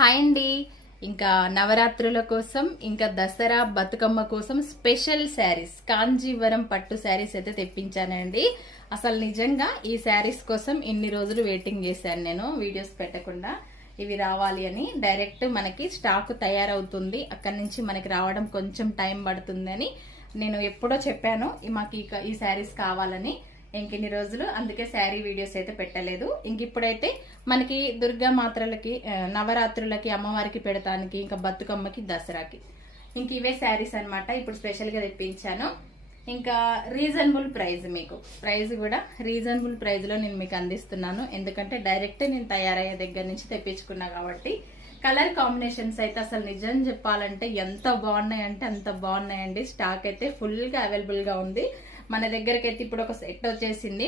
Hi అండి. ఇంకా నవరాత్రుల కోసం ఇంకా దసరా బతుకమ్మ కోసం స్పెషల్ శారీస్ కాంజీవరం పట్టు శారీస్ అయితే తెప్పించానండి. అసలు నిజంగా ఈ శారీస్ కోసం ఇన్ని రోజులు వెయిటింగ్ చేశాను నేను వీడియోస్ పెట్టకుండా. ఇవి రావాలి అని డైరెక్ట్ మనకి స్టాక్ తయారవుతుంది, అక్కడి నుంచి మనకి రావడం కొంచెం టైం పడుతుందని నేను ఎప్పుడో చెప్పాను మాకు ఈ శారీస్ కావాలని. ఇంకిన్ని రోజులు అందుకే శారీ వీడియోస్ అయితే పెట్టలేదు. ఇంక ఇప్పుడైతే మనకి దుర్గా మాత్రలకి నవరాత్రులకి అమ్మవారికి పెడతానికి ఇంకా బతుకమ్మకి దసరాకి ఇంక ఇవే శారీస్ అనమాట. ఇప్పుడు స్పెషల్ గా తెప్పించాను. ఇంకా రీజనబుల్ ప్రైస్, మీకు ప్రైస్ కూడా రీజనబుల్ ప్రైస్ లో నేను మీకు అందిస్తున్నాను. ఎందుకంటే డైరెక్ట్ నేను తయారయ్యే దగ్గర నుంచి తెప్పించుకున్నా కాబట్టి. కలర్ కాంబినేషన్స్ అయితే అసలు నిజం చెప్పాలంటే ఎంత బాగున్నాయంటే అంత బాగున్నాయండి. స్టాక్ అయితే ఫుల్ గా అవైలబుల్ గా ఉంది మన దగ్గరకి. అయితే ఇప్పుడు ఒక సెట్ వచ్చేసింది,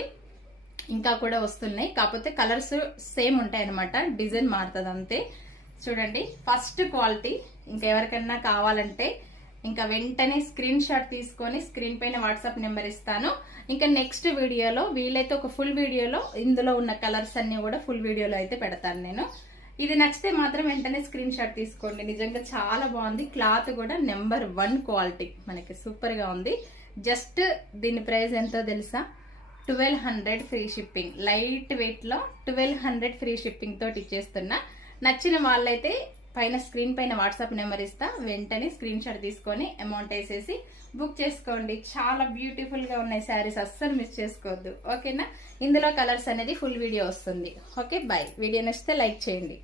ఇంకా కూడా వస్తున్నాయి. కాకపోతే కలర్స్ సేమ్ ఉంటాయి అనమాట, డిజైన్ మారుతుంది అంతే. చూడండి, ఫస్ట్ క్వాలిటీ. ఇంకా ఎవరికైనా కావాలంటే ఇంకా వెంటనే స్క్రీన్ షాట్ తీసుకొని స్క్రీన్ పైన వాట్సాప్ నెంబర్ ఇస్తాను. ఇంకా నెక్స్ట్ వీడియోలో వీలైతే ఒక ఫుల్ వీడియోలో ఇందులో ఉన్న కలర్స్ అన్ని కూడా ఫుల్ వీడియోలో అయితే పెడతాను నేను. ఇది నచ్చితే మాత్రం వెంటనే స్క్రీన్ షాట్ తీసుకోండి. నిజంగా చాలా బాగుంది. క్లాత్ కూడా నెంబర్ 1 క్వాలిటీ, మనకి సూపర్ గా ఉంది. జస్ట్ దీని ప్రైస్ ఎంతో తెలుసా? 1200 ఫ్రీ షిప్పింగ్. లైట్ వెయిట్ లో 1200 ఫ్రీ షిప్పింగ్ తోటి ఇచ్చేస్తున్నా. నచ్చిన వాళ్ళైతే పైన స్క్రీన్ పైన వాట్సాప్ నెంబర్ ఇస్తా, వెంటనే స్క్రీన్ షాట్ తీసుకొని అమౌంట్ వేసేసి బుక్ చేసుకోండి. చాలా బ్యూటిఫుల్ గా ఉన్నాయి శారీస్, అస్సలు మిస్ చేసుకోవద్దు. ఓకేనా? ఇందులో కలర్స్ అనేది ఫుల్ వీడియో వస్తుంది. Okay, bye. వీడియో నచ్చితే లైక్ చేయండి.